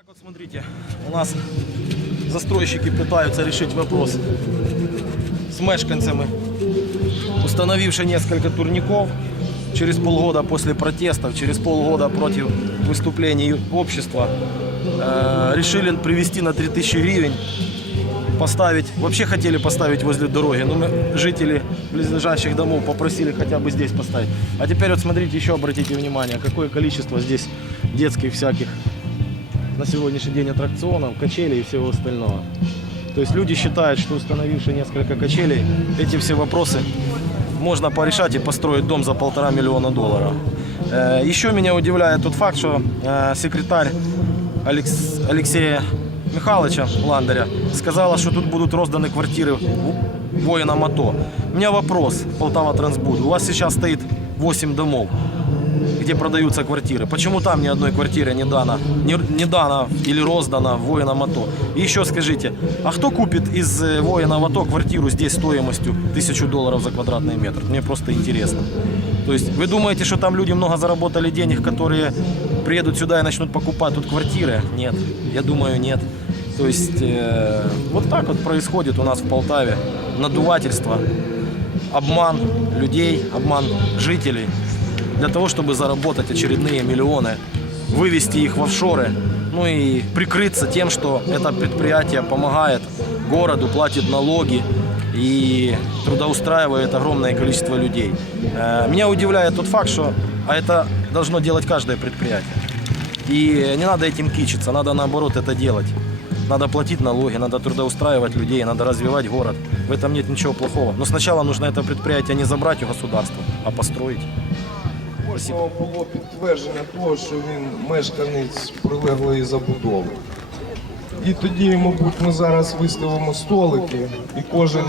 Так вот смотрите, у нас застройщики пытаются решить вопрос с мешканцами, установивши несколько турников. Через полгода после протестов, через полгода против выступлений общества, э, решили привести на 3000 гривен, поставить, вообще хотели поставить возле дороги, но мы, жители близлежащих домов попросили хотя бы здесь поставить. А теперь вот смотрите, еще обратите внимание, какое количество здесь детских всяких на сегодняшний день аттракционов, качелей и всего остального. То есть люди считают, что установившие несколько качелей, эти все вопросы можно порешать и построить дом за полтора миллиона долларов. Э, Еще меня удивляет тот факт, что э, секретарь Алекс- Алексея Михайловича Ландаря сказала, что тут будут розданы квартиры воинам АТО. У меня вопрос, Полтава Трансбуд. У вас сейчас стоит 8 домов где продаются квартиры. Почему там ни одной квартиры не дано, не, не дано или роздано воинам АТО? И еще скажите, а кто купит из э, воинов АТО квартиру здесь стоимостью 1000 долларов за квадратный метр? Мне просто интересно. То есть вы думаете, что там люди много заработали денег, которые приедут сюда и начнут покупать тут квартиры? Нет, я думаю, нет. То есть э, вот так вот происходит у нас в Полтаве надувательство, обман людей, обман жителей для того, чтобы заработать очередные миллионы, вывести их в офшоры, ну и прикрыться тем, что это предприятие помогает городу, платит налоги и трудоустраивает огромное количество людей. Э, Меня удивляет тот факт, что а это должно делать каждое предприятие. И не надо этим кичиться, надо наоборот это делать. Надо платить налоги, надо трудоустраивать людей, надо развивать город. В этом нет ничего плохого. Но сначала нужно это предприятие не забрать у государства, а построить. Спасибо. було підтвердження того, що він мешканець прилеглої забудови. І тоді, мабуть, ми зараз виставимо столики, і кожен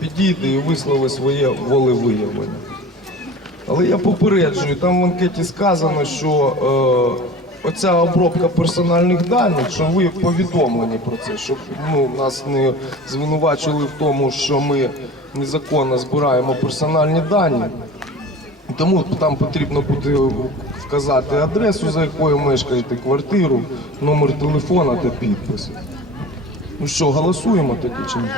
підійде і висловить своє волевиявлення. Але я попереджую, там в анкеті сказано, що е, оця обробка персональних даних, що ви повідомлені про це, щоб ну, нас не звинувачили в тому, що ми незаконно збираємо персональні дані. Тому там потрібно буде вказати адресу, за якою мешкаєте, квартиру, номер телефона та підпис. Ну що, голосуємо тоді чи ні?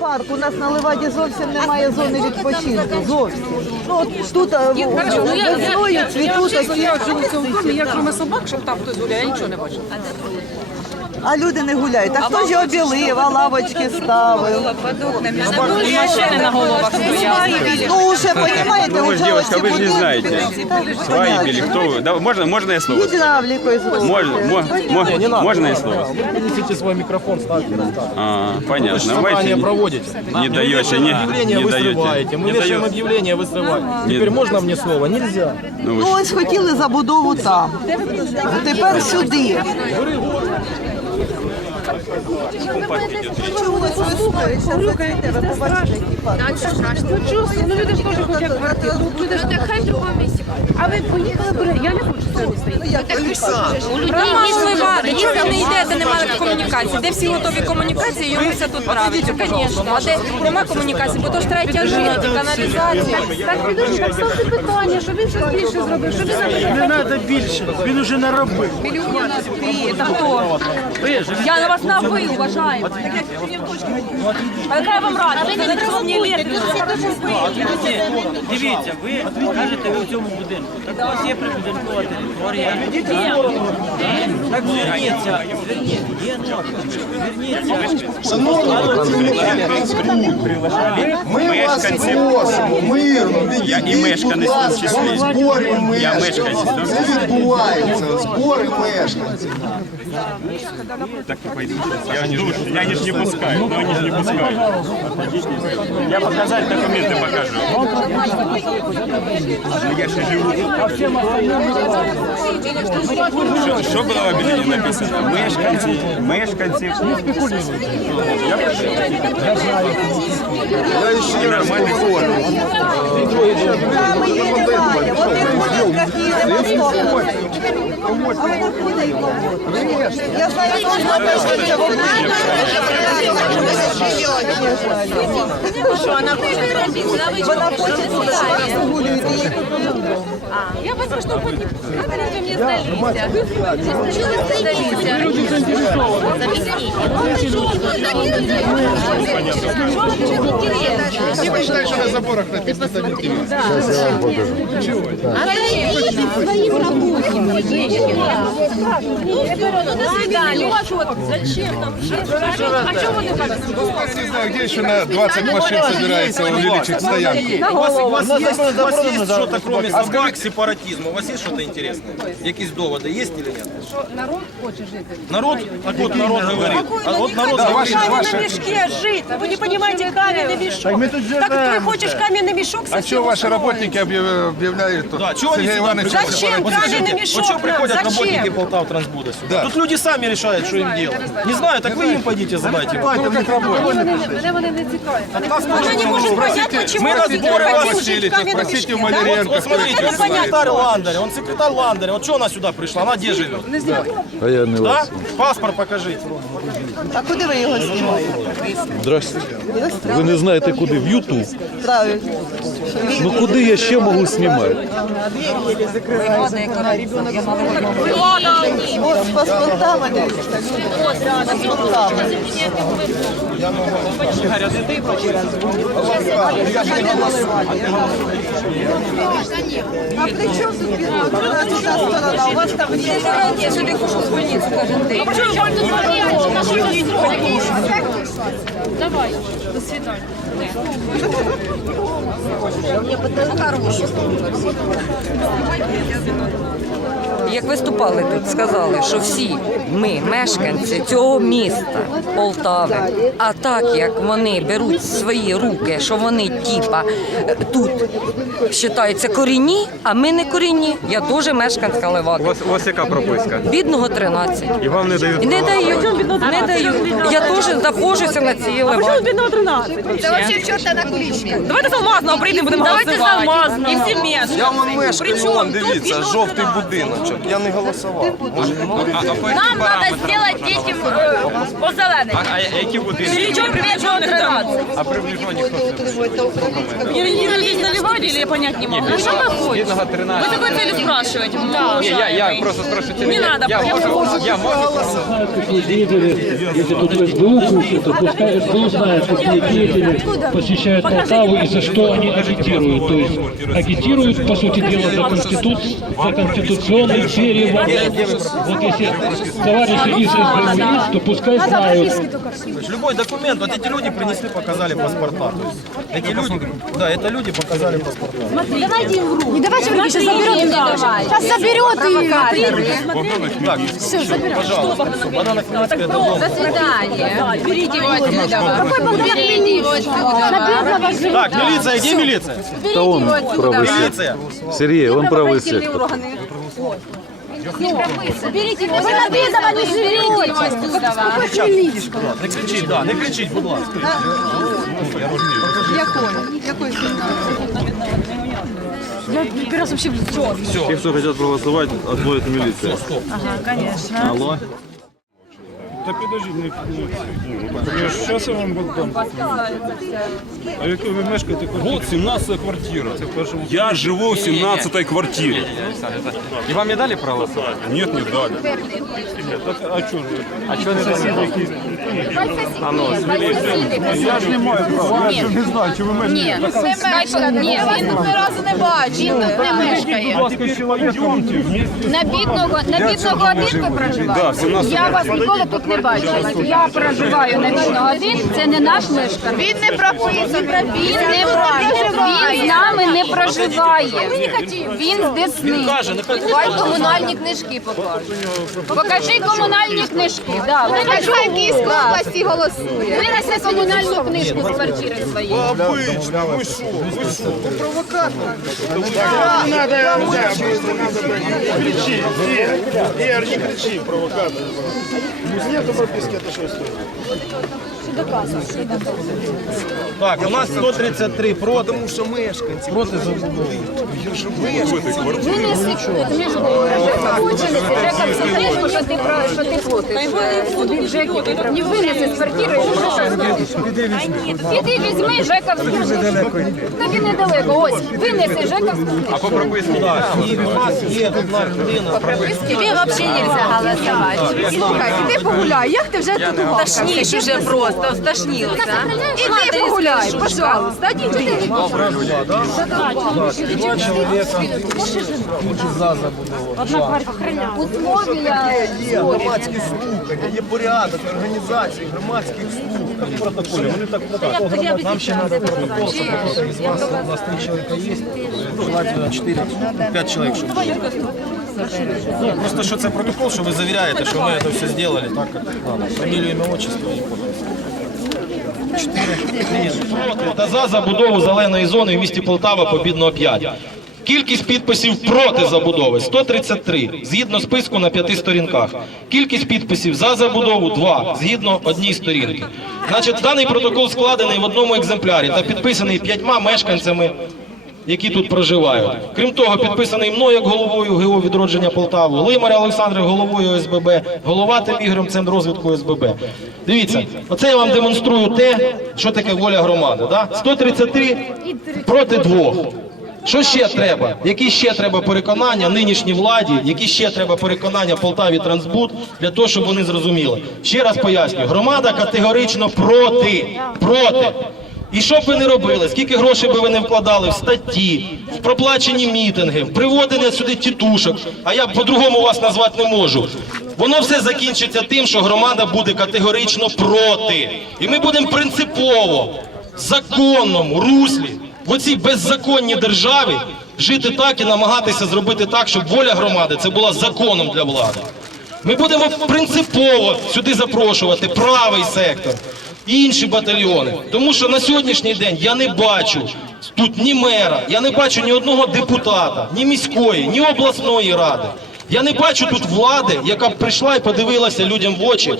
Парк у нас на Леваді зовсім немає зони відпочинку. Зовсім. Ну от тут а, в- Хорошо, ну я, я, весною я, я, цвітуть такі. я живу в цьому домі, я кроме собак, щоб там хтось гуляє, я нічого не бачу А люди не гуляють. А хто ж його білив, а лавочки ставив? Машини на головах стоять. Ну уже, понимаете, Ну, вы уже же девочка, ось вы же не будуть- знаете. Сваи били, кто вы? Да, можно, можно я слово? Гідравлікою зробити. Можно, мо- мо- можно я слово? Принесите свой микрофон, ставьте на старт. А, понятно. Собрание Давайте не, проводите. не даете, не, Объявление не вы даете. срываете. Мы Не вешаем даете. объявление, вы срываете. Теперь можно мне слово? Нельзя. Ну, вы Ну ось хотіли забудову там. А тепер сюди. Ну? Ну люди ж теж хочуть грати. Ну, Так хай другого місці. А ви поїхали б? Я не хочу це місце. Так ви що? У людей Можливо, не йдете, немає комунікації. Де всі готові комунікації, йому все тут правиться, звісно. А де нема комунікації, бо то ж третя жити, каналізація. Так підожди, так ставте питання, щоб він щось більше зробив, щоб він Не треба більше, він уже не робив. Ти, це хто? Я на вас на ви уважаю. А яка я вам рада? Дивіться, ви кажете, ви в цьому будинку. Так у вас є прибудинкова територія. Так зверніться, зверніться, є Ми вас просимо мирно, Я і мешканець в числі. Я мешканців. мешканець. Це відбувається, збори мешканців. Так и пойду. Я не, я не, не пускаю, но они же не пускают. Я показать документы покажу. Ну, я же живу. Що було в об'явленні написано? Мешканці, мешканці. Я ще раз повторюю. Там її немає. В одних будинках її нема стопу. А в одних будинках. Я знаю, що мешканця в одних. Вона хоче туди. Прогулюєте її. Я вас прошу, вы мне сдались. Чего вы сдались? Я считаю, что на заборах написано Не знаю, где еще на 20 машин собирается увеличить стоянки. У вас, у вас есть, у вас есть что-то, кроме собак, сепаратизма? У вас есть что-то интересное? Якісь доводи есть или нет? народ хочет жить. Народ? Так вот народ говорит. А вот народ говорит. на мешке жить. Вы не понимаете, каменный мешок. Так ты хочешь каменный мешок А что ваши работники объяв- объявляют? Да, чего они Сергей сюда Иванович, приходят? Зачем Вот каменный скажите, мешок Вот что нам? приходят Зачем? работники Полтавтрансбуда сюда? Да. Тут люди сами решают, что им делать. Не знаю, так вы им пойдите задайте. Она не может понять, почему Мы вас жить в каменном спросите мешке. у да? Маляренко, Вот смотрите, он секретарь Ландаря, он секретарь Ландаря. Вот что она сюда пришла? Она где живет? А я не Да? вас. 주로 А куди ви його знімаєте? Здрасте. Ви не знаєте куди? В Ютуб. Правильно. Ну куди я ще можу знімати? От з паспортами дивіться. З паспортами. А при чому тут підводна сторона? У вас там є Я сюди хожу в больницу кожен день. Давай, до свидания. Як виступали тут, сказали, що всі ми, мешканці цього міста Полтави, а так як вони беруть свої руки, що вони типа е, тут вважаються корінні, а ми не корінні. Я теж мешканська Левади. У вас яка прописка? Бідного 13. І вам не дають Не дають, не дають. Я теж знаходжуся на цій леваді. Це вообще чорта на куличка. Давайте з Алмазного прийдемо, будемо Давайте з Алмазного. І всі місць. Я вам мешкаю, вон, дивіться, жовтий будиночок. Я не голосував. Нам треба зробити дітям е, озеленення. А які будинки? Причому метро 13. А приближені хто це? Ирина здесь на Леваде или я понять не могу? А что вы хотите? Бідного 13. Вы такой цели спрашиваете? Да. Ні, я, я просто спрашиваю. Не надо, Я я можу, я можу. какие деятели, если тут СБУ слушают, то пускай СБУ знает, какие деятели посещают Полтаву и за что они агитируют. То есть агитируют, по сути дела, за, конститут, за конституционный переворот. Вот если товарищи из то пускай знают, любой документ, вот эти люди принесли, показали паспорта. Эти люди, да, это люди показали паспорта. Не давайте в руки, сейчас заберет. Сейчас заберет и... Так, пожалуйста. Богдана Хмельницкая, это дом. До свидания. Берите его отсюда. Берите его отсюда. Так, милиция, где милиция? Та он сектор. Милиция. Сергій, он правий сектор. Берите его отсюда. Берите его отсюда. Не кричіть, да, не кричіть, будь ласка. Якої? Якої Я первый раз вообще в Все. Кто хотят проголосовать, отводят в милицию. Ага, конечно. Алло. Та підождіть, не, не, я ж зараз я вам дам. А яку ви мешкаєте квартирі? Вот 17 квартира. Це в першому Я живу в 17 квартире. І вам не дали проголосувати? Нет, не дали. Так, а чого ж? ви? А чого не дали? А ну, Я ж не маю права, я ж не знаю, чи ви мешкаєте. Ні, не мешкає. Ні, він ні разу не бачив. Не мешкає. Будь ласка, йдемте, вместе. На бідного, на бідного один ви проживаєте? Я вас ніколи тут не бачила. Я проживаю на бідного один, це не наш мешканець. Він не прописаний. Він не проживає. Він з нами не проживає. Він з Десни. Хай комунальні книжки покажуть. Покажи комунальні книжки. Да, покажи. Хай Київської області голосує. Винеси комунальну книжку з квартири своєї. Кричи, Ир, Ир, не кричи, провокатор. Нету прописки, это что стоит? Так, у нас 133 проти. Тому що мешканці. Проти забудови. Винеси, між хоче, що ти про що ти проти. Не з квартири, Іди візьми Жековську. Тобі недалеко, ось, винеси Жековську. А по прописке І вас є одна людина. Тебе вообще нельзя голосовать. Слухай, іди погуляй, як ти вже тут увагався? Тошніш уже просто, стошнився. Іди погуляй, пожалуйста, іди. Два чоловіка. За забудову. Условия. Є громадські слухання, є порядок організації громадських слухань. В протоколі вони так Нам ще треба протокол, щоб із вас, у нас три чоловіка є, желательно 4, 5 чоловік, щоб було. Ну, просто що це протокол, що ви завіряєте, що ми це все зробили так, як надо. Фамілію, ім'я, отчество і проти та за забудову зеленої зони в місті Полтава Побідного 5. Кількість підписів проти забудови 133, згідно списку на п'яти сторінках. Кількість підписів за забудову 2, згідно одній сторінки. Значить, даний протокол складений в одному екземплярі та підписаний п'ятьма мешканцями, які тут проживають. Крім того, підписаний мною як головою ГО відродження Полтаву, Лимаря Олександр головою ОСББ, голова тим ігром Центр розвитку ОСББ. Дивіться, оце я вам демонструю те, що таке воля громади. Да? 133 проти двох. Що ще треба? Які ще треба переконання нинішній владі, які ще треба переконання Полтаві Трансбуд для того, щоб вони зрозуміли? Ще раз пояснюю, громада категорично проти. Проти. І що б ви не робили, скільки грошей би ви не вкладали в статті, в проплачені мітинги, в приводення сюди тітушок, а я по-другому вас назвати не можу. Воно все закінчиться тим, що громада буде категорично проти. І ми будемо принципово, в законному руслі, в оцій беззаконній державі жити так і намагатися зробити так, щоб воля громади це була законом для влади. Ми будемо принципово сюди запрошувати правий сектор, і інші батальйони. Тому що на сьогоднішній день я не бачу тут ні мера, я не бачу ні одного депутата, ні міської, ні обласної ради. Я не бачу тут влади, яка б прийшла і подивилася людям в очі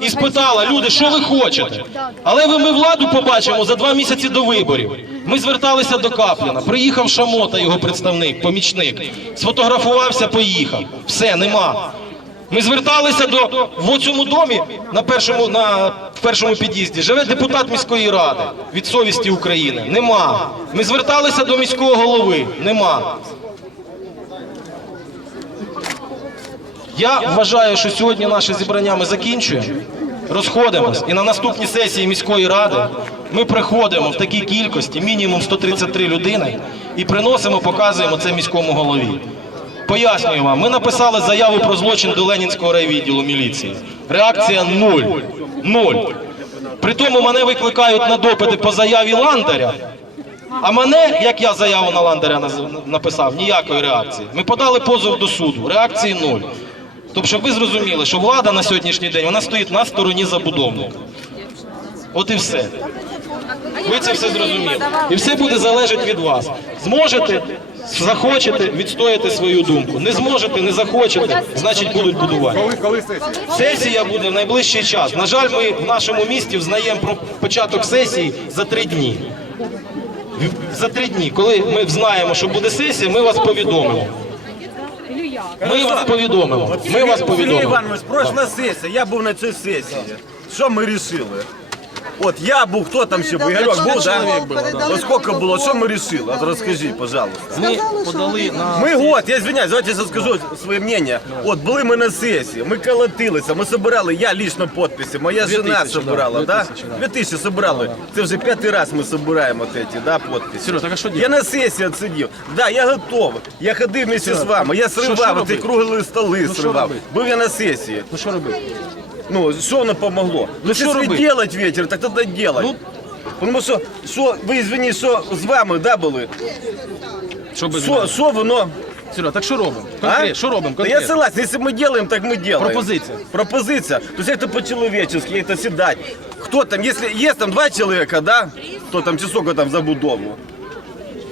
і спитала, люди, що ви хочете? Але ви ми владу побачимо за два місяці до виборів. Ми зверталися до Капліна, приїхав Шамота, його представник, помічник, сфотографувався, поїхав. Все, нема. Ми зверталися до в цьому домі на першому на першому під'їзді. Живе депутат міської ради від совісті України. Нема. Ми зверталися до міського голови. Нема. Я вважаю, що сьогодні наше зібрання ми закінчуємо, розходимось, і на наступній сесії міської ради ми приходимо в такій кількості, мінімум 133 людини, і приносимо, показуємо це міському голові. Пояснюю вам, ми написали заяву про злочин до Ленінського райвідділу міліції. Реакція нуль. Нуль. При мене викликають на допити по заяві Ландаря. А мене, як я заяву на Ландаря написав, ніякої реакції. Ми подали позов до суду, реакції нуль. Тобто, щоб ви зрозуміли, що влада на сьогоднішній день вона стоїть на стороні забудовника. От і все. Ви це все зрозуміли. І все буде залежати від вас. Зможете, захочете, відстояти свою думку. Не зможете, не захочете, значить будуть будувати. Сесія? Сесія буде в найближчий час. На жаль, ми в нашому місті взнаємо про початок сесії за три дні. За три дні, коли ми знаємо, що буде сесія, ми вас повідомимо. Ми вас повідомимо. Ми вас Сергій повідомимо. Іванович, пройшла сесія, я був на цій сесії. Що ми вирішили? От я був, хто там ще був? Ігорьок був, да? От скільки було, що ми вирішили? От розкажіть, пожалуйста. Ми подали на Ми от, я извиняюсь, давайте я скажу своє мнення. От були ми на сесії, ми колотилися, ми собирали, я лично підписи, моя жена собирала, да, тисячі, собирали. Це вже п'ятий раз ми собираємо от ці, да, підписи. Так а що Я на сесії сидів. Да, я готовий. Я ходив місце з вами, я сривав, оці круглі столи що сривав. Був я на сесії. Ну що робити? Ну, що воно помогло? Ну, що якщо робити? делать ветер, так тоді делать. Ну, Тому що, що, ви извини, що з вами, да, були? Що без Що, мене? що воно? Серьо, так що робимо? А? Конкретно, що робимо? Да я Конкретно. согласен, если мы делаем, так мы делаем. Пропозиция. Пропозиция. То есть это по-человечески, это седать. Кто там, если есть там два человека, да, кто там чи сколько там забудову?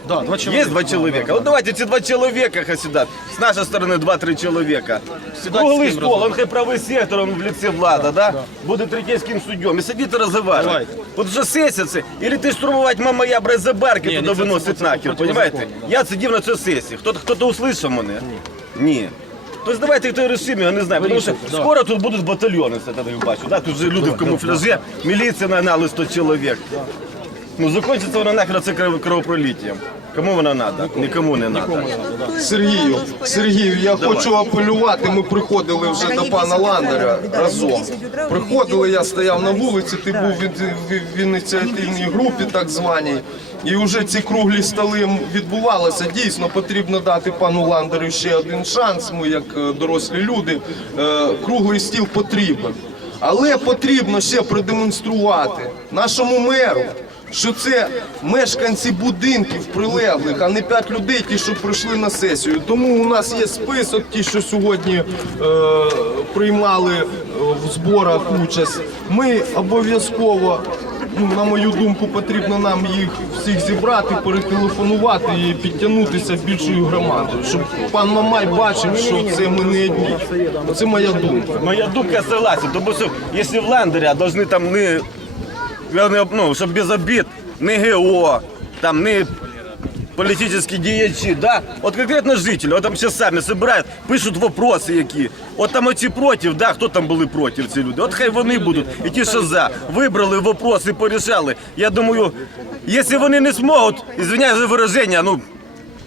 Да, два Есть человека. два человека. Вот давайте эти два человека хай сюда. С нашей стороны два-три человека. Сідати з Круглый ким стол, он хай правый сектор, он в лице Влада, да? Буде третейским судьем. И сидит и разговаривает. Давайте. Вот уже сесяться. Или ти штурмувати мама я брать за барки, Ні, туди ні, це- виносить це нахер, проти понимаете? закону, Я сидів на цій сесії. Хто-то, хто-то услышав мене? Ні. Тобто давайте хто рішимо, я не знаю, тому що скоро тут будуть батальйони, це я так бачу. Да? Тут же люди в камуфляжі, міліція нагнали 100 чоловік. Ну, закінчиться вона нахер це кров- кровопроліттям. Кому вона треба? Нікому не треба. Сергію, Сергію, я хочу апелювати. Ми приходили вже до пана Ландера разом. Приходили, я стояв на вулиці, ти був від, в, в ініціативній групі, так званій. І вже ці круглі столи відбувалися. Дійсно, потрібно дати пану Ландеру ще один шанс. Ми, як е, дорослі люди, е, круглий стіл потрібен. Але потрібно ще продемонструвати нашому меру, що це мешканці будинків прилеглих, а не п'ять людей, ті, що прийшли на сесію. Тому у нас є список, ті, що сьогодні е, приймали е, в зборах участь. Ми обов'язково. Ну, на мою думку, потрібно нам їх всіх зібрати, перетелефонувати і підтягнутися більшою громадою, щоб пан Мамай бачив, що це ми не одні. Це моя думка. Моя думка согласен, тому що якщо в Ландері должны там не, ну, щоб без обід, не ГО, там не політичні діячі, да? От конкретно жителі, от там ще самі збирають, пишуть вопроси які. От там оці проти, да, хто там були проти ці люди, от хай вони будуть, і ті, що за, вибрали вопроси, порішали. Я думаю, якщо вони не зможуть, извиняюсь за вираження, ну,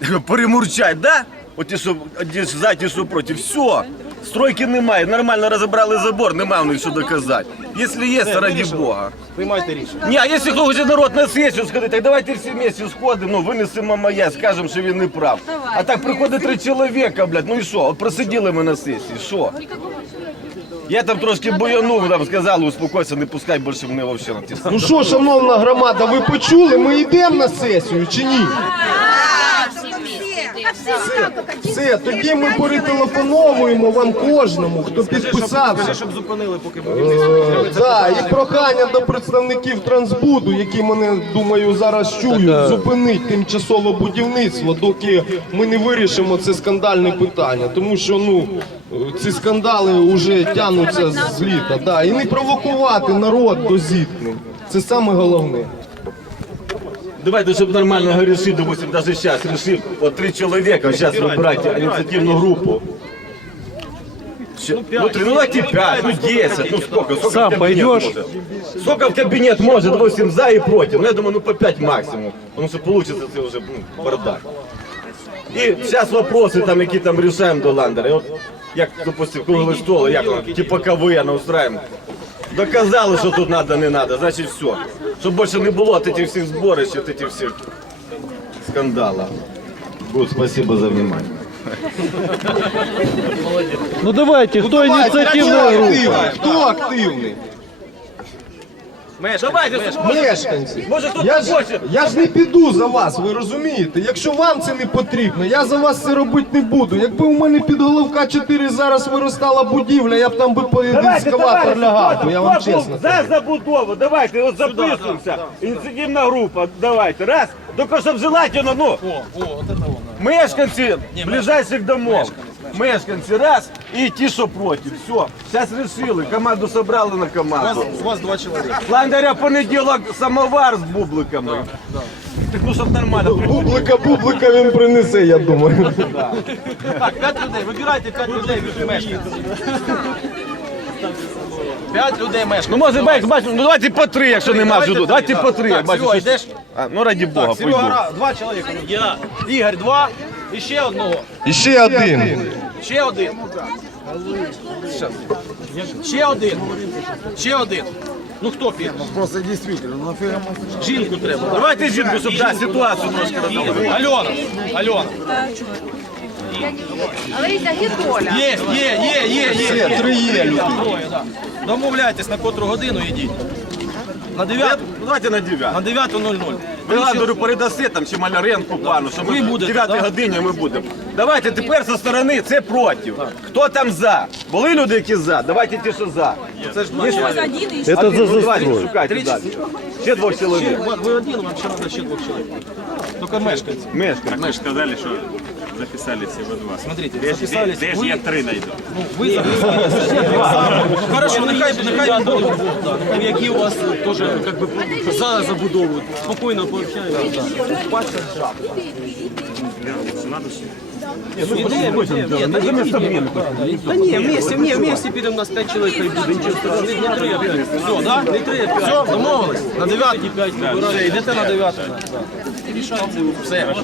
перемурчать, да? От ті, що ті, що за, ті, що проти, все. Стройки немає, нормально розібрали забор, немає в них що доказати. Якщо є, то раді Бога. Приймайте рішення. Ні, а якщо хоче народ на сесію сказати, так давайте всі вместе сходимо, ну винесемо моя, скажемо, що він не прав. А так приходить три чоловіка, блядь, ну і що? От просиділи ми на сесії, що? Я там трошки боянув, там сказали, успокойся, не пускай більше мене взагалі на ті Ну що, шановна громада, ви почули? Ми йдемо на сесію чи ні? Все, тоді ми перетелефоновуємо вам кожному, хто підписався. Щоб зупинили, поки Е, Да, і прохання до представників Трансбуду, які мене думаю зараз чують, зупинить тимчасове будівництво, доки ми не вирішимо це скандальне питання. Тому що ну ці скандали вже тягнуться з літа. Да. І не провокувати народ до зіткнень. Це саме головне. Давайте, щоб нормально решить, допустим, даже сейчас решив, вот три человека сейчас выбирать инициативную группу. Ща- Ну, три, ну давайте пять, ну десять, ну сколько? сколько Сам в кабинет пойдешь? может? Сколько в кабинет может, 8 за и против? Ну я думаю, ну по 5 максимум, потому что получится это уже ну, бардак. І зараз вопроси, там, які там рішаємо до Ландера. І от, як, допустим, круглий стол, як типа КВН устраиваем. Доказали, що тут надо, не надо, значить все. Щоб більше не було от этих всіх зборищ, от этих всіх скандалів. Гуд, спасибо за внимание. Ну давайте, хто Давайте, хто ініціативна група? Хто активний? Давайте, Мешканці. Може, хтось Я ж, хоче. я ж не піду за вас, ви розумієте? Якщо вам це не потрібно, я за вас це робити не буду. Якби у мене під головка 4 зараз виростала будівля, я б там би по екскаватор лягав, бо я вам чесно. За забудову, давайте, от записуємося. Ініціативна група, давайте, раз. Тільки щоб желательно, ну, мешканці ближайших домов. Мешканці, раз, і ті, що проти. Все, зараз рішили, команду собрали на команду. У вас два чоловіка. Ландаря понеділок самовар з бубликами. Так, ну, щоб нормально. Бублика, бублика він принесе, я думаю. Так, п'ять людей, вибирайте п'ять людей мешканців. П'ять людей мешканців. Ну, може, бачиш, бачиш, ну давайте по три, якщо нема Давайте. Давайте по три, так, як бачиш. Серега, йдеш? А, ну, раді Бога, Так, пойду. Серега, два чоловіка. Я. Ігор, два. І ще одного. І ще один. Ще один. Ще один. Ще один. Ну хто піде? Просто дійсно, Жінку треба. Давайте жінку, щоб да, ситуацію трошки розробити. Альона. Альона. Леся Гідоля. Є, є, є, є, є. Є, три є. Домовляйтесь, на котру годину йдіть. На дев'яту? Ну, давайте на 9. На 9.00. Ви ладору передаси там чи Маляренку пану, що ми в будете, 9 да? годині ми будемо. Давайте тепер зі сторони це проти. Хто там за? Були люди, які за? Давайте ті, що за. Це ж ще- Это Один, за ну, давайте, застрой. шукайте далі. Ще двох чоловік. Ви один, вам ще треба ще двох чоловік. Тільки мешканці. Мешканці. Мы же сказали, что записали все всего два. Смотрите, Де ж- записались ж я три найду? Ну, ви записалися. Хорошо, нехай, нехай будуть. Да, які у вас тоже как бы за забудову. Спокійно пообщаємося. Та ні, вместе, ні, вместе підемо на 5 чоловік, буде, нічого страшного. Не, не 3, 5. Все, да? Не 3, 5. Все, домовились? На 9 5 вибираю. Йдете на 9. І рішається. Все.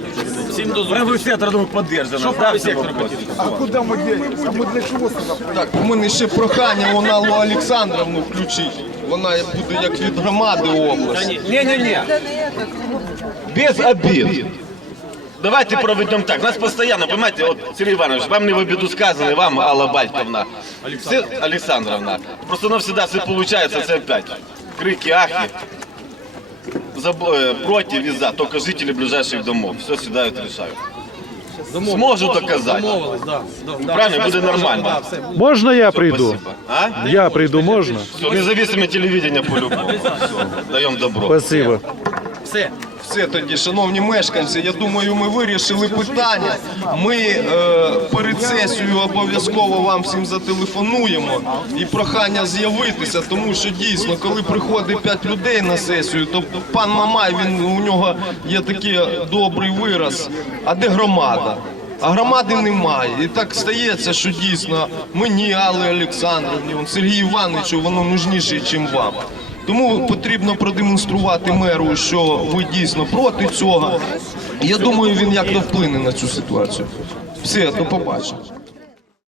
Всім до Правий сектор думаю, поддержано. Що правий сектор хотів? Так, у мене ще прохання вона Аллу Олександровну включить. Вона буде як від громади області. Ні-ні-ні. Без обід. Давайте проведемо так. Нас постійно, понимаете, от Сергій Іванович, вам не в обіду сказано, вам Алла Батьковна. Все, Олександровна. Просто навсегда все получается, це опять. Крики, ахи. Заб- э, против и за, только жители ближайших домов. Все сюда это решают. Сможу доказать. Домовились, да. да. Правильно, буде нормально. Можна я прийду? Спасибо. А? Я прийду, можна? Все, независимое телевидение по-любому. Даем добро. Спасибо. Все. Все тоді, шановні мешканці, я думаю, ми вирішили питання. Ми е, перед сесією обов'язково вам всім зателефонуємо і прохання з'явитися, тому що дійсно, коли приходить 5 людей на сесію, то пан Мамай, він у нього є такий добрий вираз. А де громада? А громади немає. І так стається, що дійсно мені, Аллі Олександровні, он, Сергію Івановичу, воно нужніше, ніж вам. Тому потрібно продемонструвати меру, що ви дійсно проти цього. Я думаю, він як-то вплине на цю ситуацію. Все, до побачення.